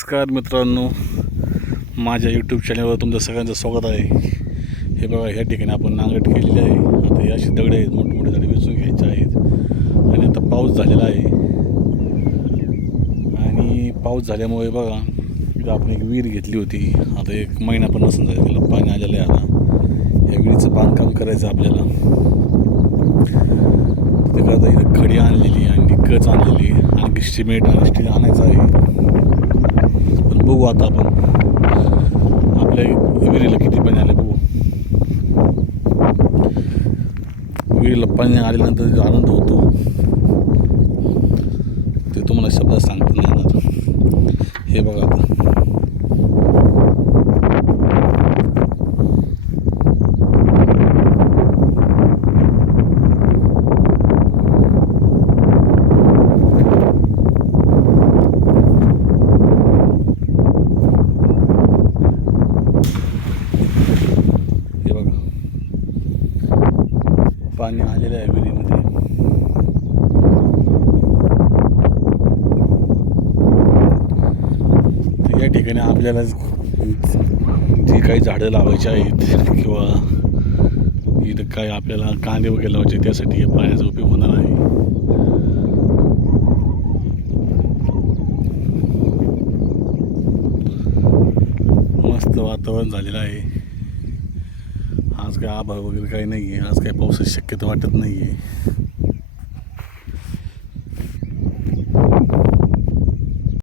नमस्कार मित्रांनो, माझ्या यूट्यूब चॅनलवर तुमचं सगळ्यांचं स्वागत आहे. हे बघा, ह्या ठिकाणी आपण नांगरट केलेली आहे. आता हे अशी दगडे आहेत, मोठमोठे दगडे वेचून घ्यायचे आहेत. आणि आता पाऊस झालेला आहे आणि पाऊस झाल्यामुळे बघा इथं आपण एक विहीर घेतली होती. आता एक महिना पण नसून झाला तिला पाणी आलेलं आहे. आता या विहिरीचं बांधकाम करायचं आपल्याला. तिथं आता इथं खडी आणलेली आणि कच आणलेली, आणखी सिमेंट आणि स्टील आणायचं आहे. पण बघू आता आपण आपल्या विहिरीला किती पाणी आलं बघू. विहिरीला पाणी आल्यानंतर जो आनंद होतो ते तुम्हाला शब्दात सांगता नाही येणार. हे बघा आता पाणी आलेलं आहे विहिरीमध्ये. तर या ठिकाणी आपल्याला जी काही झाडं लावायची आहेत किंवा इथं काय आपल्याला कांदे वगैरे लावायचे त्यासाठी या पाण्याचा उपयोग होणार आहे. मस्त वातावरण झालेलं आहे. आज काय आभाळ वगैरे काही नाही आहे. आज काही पावसाची शक्यता वाटत नाही आहे.